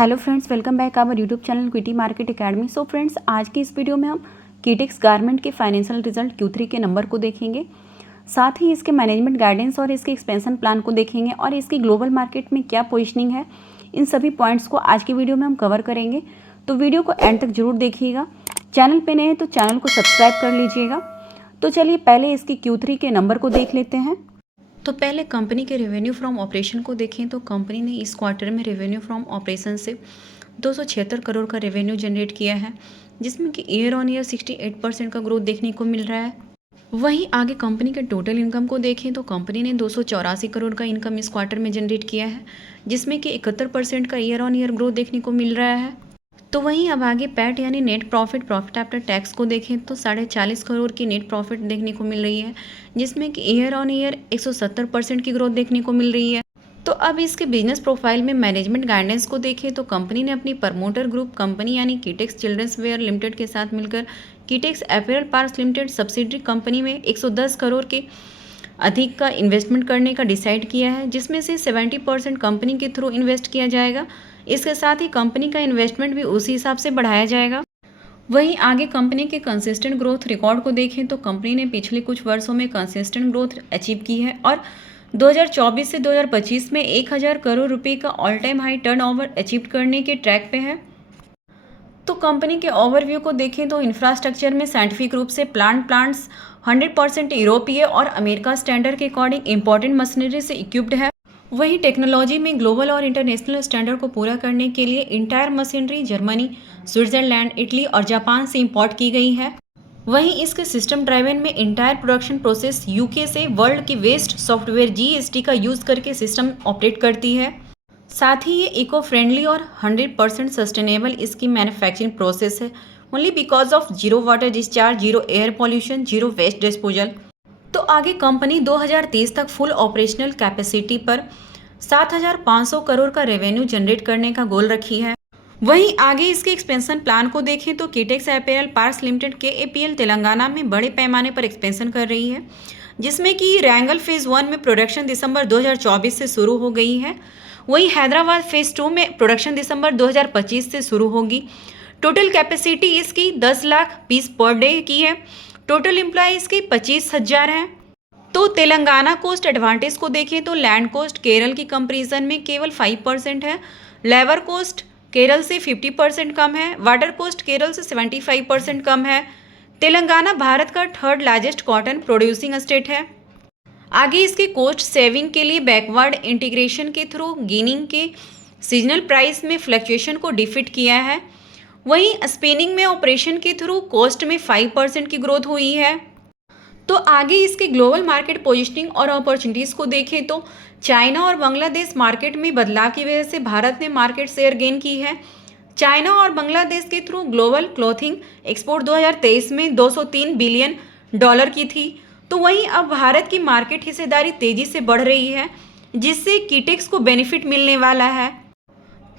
Hello friends, welcome back our YouTube channel equity market academy. So friends, आज की इस video में हम कीटेक्स गारमेंट के फाइनेंशियल रिजल्ट Q3 के नंबर को देखेंगे, साथ ही इसके मैनेजमेंट गाइडेंस और इसके एक्सपेंशन प्लान को देखेंगे और इसकी ग्लोबल मार्केट में क्या पोजीशनिंग है। इन सभी पॉइंट्स को आज की वीडियो में हम कवर करेंगे, तो वीडियो को एंड तक जरूर देखिएगा। चैनल पे नए हैं तो चैनल को सब्सक्राइब कर लीजिएगा। तो चलिए पहले इसकी Q3 के नंबर को देख लेते हैं। तो पहले कंपनी के रेवेन्यू फ्रॉम ऑपरेशन को देखें तो कंपनी ने इस क्वार्टर में रेवेन्यू फ्रॉम ऑपरेशन से 276 करोड़ का रेवेन्यू जनरेट किया है, जिसमें कि ईयर ऑन ईयर 68% का ग्रोथ देखने को मिल रहा है। वहीं आगे कंपनी के टोटल इनकम को देखें तो कंपनी ने 284 करोड़ का इनकम इस क्वार्टर में जनरेट किया है, जिसमें कि 71% का ईयर ऑन ईयर ग्रोथ देखने को मिल रहा है। तो वहीं अब आगे पैट यानी नेट प्रॉफिट आफ्टर टैक्स को देखें तो 40.5 करोड़ की नेट प्रॉफिट देखने को मिल रही है, जिसमें कि ईयर ऑन ईयर 170% की ग्रोथ देखने को मिल रही है। तो अब इसके बिजनेस प्रोफाइल में मैनेजमेंट गाइडेंस को देखें तो कंपनी ने अपनी प्रमोटर ग्रुप कंपनी यानी कीटेक्स चिल्ड्रंस वेयर लिमिटेड के साथ मिलकर Kitex apparel parks limited subsidiary company में 110 करोड़ के अधिक का इन्वेस्टमेंट करने का डिसाइड किया है, जिसमें से 70% कंपनी के थ्रू इन्वेस्ट किया जाएगा। इसके साथ ही कंपनी का इन्वेस्टमेंट भी उसी हिसाब से बढ़ाया जाएगा। वहीं आगे कंपनी के कंसिस्टेंट ग्रोथ रिकॉर्ड को देखें तो कंपनी ने पिछले कुछ वर्षों में कंसिस्टेंट ग्रोथ अचीव की है और 2024 से 2025 में 1000 करोड़ रुपए का all time high turnover achieve करने के ट्रैक पे है। तो कंपनी के ओवरव्यू को देखें तो इंफ्रास्ट्रक्चर में साइंटिफिक रूप से प्लांट्स 100% यूरोपीय और अमेरिका स्टैंडर्ड के अकॉर्डिंग इंपॉर्टेंट मशीनरी से इक्विप्ड है। वहीं टेक्नोलॉजी में ग्लोबल और इंटरनेशनल स्टैंडर्ड को पूरा करने के लिए entire machinery Germany, Switzerland, Italy और जापान से इंपोर्ट की गई है। वहीं इसके सिस्टम ड्राइवन में इंटायर प्रोडक्शन प्रोसेस यूके से वर्ल्ड की वेस्ट सॉफ्टवेयर GST का यूज करके सिस्टम ऑपरेट करती है। साथ ही ये इको फ्रेंडली और 100% सस्टेनेबल इसकी मैन्युफैक्चरिंग प्रोसेस है, only because of zero water discharge, zero air pollution, zero waste disposal. तो आगे कंपनी 2030 तक फुल ऑपरेशनल कैपेसिटी पर 7,500 करोड़ का रेवेन्यू जनरेट करने का गोल रखी है। वहीं आगे इसके एक्सपेंशन प्लान को देखें तो Kitex apparel parks limited KAPL Telangana में बड़े पैमाने पर एक्सपेंशन कर रही है, जिसमें कि रैंगल फेज 1 में प्रोडक्शन दिसंबर 2024 से शुरू हो गई है। वहीं हैदराबाद फेज 2 में प्रोडक्शन दिसंबर 2025 से शुरू होगी। टोटल कैपेसिटी इसकी 10 लाख पीस पर डे की है। टोटल एम्प्लॉयज़ की 25,000 हैं। तो तेलंगाना कोस्ट एडवांटेज को देखें तो लैंड कोस्ट केरल की कंपैरिजन में केवल 5% है, लेबर कोस्ट केरल से 50% कम है, वाटर कोस्ट केरल से 75% कम है। तेलंगाना भारत का 3rd largest cotton producing state है। आगे इसके कोस्ट सेविंग के लिए बैकवर्ड इंटीग्रेशन के थ्रू गिनिंग के सीजनल प्राइस में फ्लक्चुएशन को डिफीट किया है। वहीं स्पिनिंग में ऑपरेशन के थ्रू कॉस्ट में 5% की ग्रोथ हुई है। तो आगे इसके ग्लोबल मार्केट पोजीशनिंग और अपॉर्चुनिटीज़ को देखें तो चाइना और बांग्लादेश मार्केट में बदलाव की वजह से भारत ने मार्केट शेयर गेन की है। चाइना और बांग्लादेश के थ्रू ग्लोबल क्लॉथिंग एक्सपोर्ट 2023 में $203 बिलियन की थी। तो वहीं अब भारत की मार्केट हिस्सेदारी तेजी से बढ़ रही है, जिससे कीटेक्स को बेनिफिट मिलने वाला है।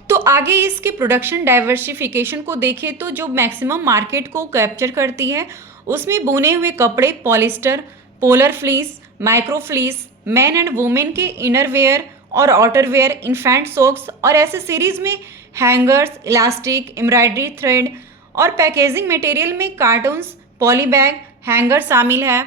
तो आगे इसके प्रोडक्शन डाइवर्सिफिकेशन को देखें तो जो मैक्सिमम मार्केट को कैप्चर करती है उसमें बुने हुए कपड़े, polyester, polar fleece, micro fleece, man and women के इनर वेयर और आउटर वेयर, इन्फेंट सॉक्स और एसेसरीज में हैंगर्स, इलास्टिक, एम्ब्रॉयडरी थ्रेड और पैकेजिंग मटेरियल में कार्टून्स, पॉली बैग, हैंगर शामिल है।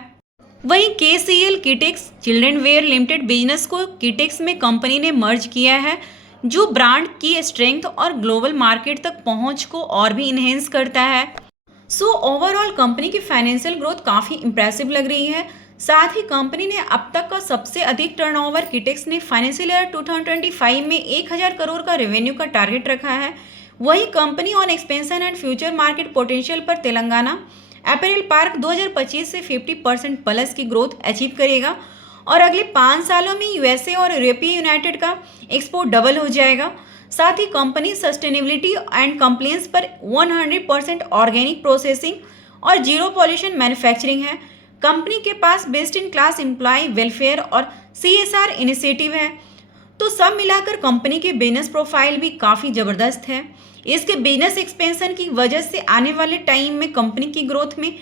वहीं KCL Kitex children wear limited business को कीटेक्स में कंपनी ने मर्ज किया है, जो ब्रांड की स्ट्रेंथ और ग्लोबल मार्केट तक पहुंच को और भी इन्हेंस करता है। सो ओवरऑल कंपनी की फाइनेंशियल ग्रोथ काफ़ी इंप्रेसिव लग रही है। साथ ही कंपनी ने अब तक का सबसे अधिक टर्नओवर कीटेक्स ने फाइनेंशियल ईयर 2025 में 1000 करोड़ का रेवेन्यू का टारगेट रखा है। वहीं company on expansion and future market potential पर तेलंगाना अपैरल पार्क 2025 से 50% प्लस की ग्रोथ अचीव करेगा और अगले 5 सालों में USA और यूरोपीय यूनाइटेड का एक्सपोर्ट डबल हो जाएगा। साथ ही कंपनी सस्टेनेबिलिटी एंड कंप्लायंस पर 100% ऑर्गेनिक प्रोसेसिंग और जीरो पॉल्यूशन मैन्युफैक्चरिंग है। कंपनी के पास best in class employ welfare और CSR इनिशिएटिव है। तो सब मिलाकर कंपनी के बिजनेस प्रोफाइल भी काफ़ी ज़बरदस्त है। इसके बिजनेस एक्सपेंशन की वजह से आने वाले टाइम में कंपनी की ग्रोथ में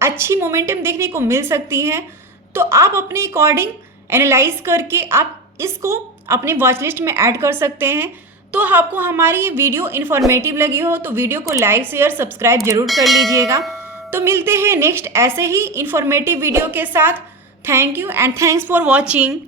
अच्छी मोमेंटम देखने को मिल सकती है। तो आप अपने अकॉर्डिंग एनालाइज करके आप इसको अपने वॉच लिस्ट में ऐड कर सकते हैं। तो आपको हमारी ये वीडियो इन्फॉर्मेटिव लगी हो तो वीडियो को लाइक शेयर सब्सक्राइब जरूर कर लीजिएगा। तो मिलते हैं नेक्स्ट ऐसे ही इन्फॉर्मेटिव वीडियो के साथ। Thank you and thanks for watching.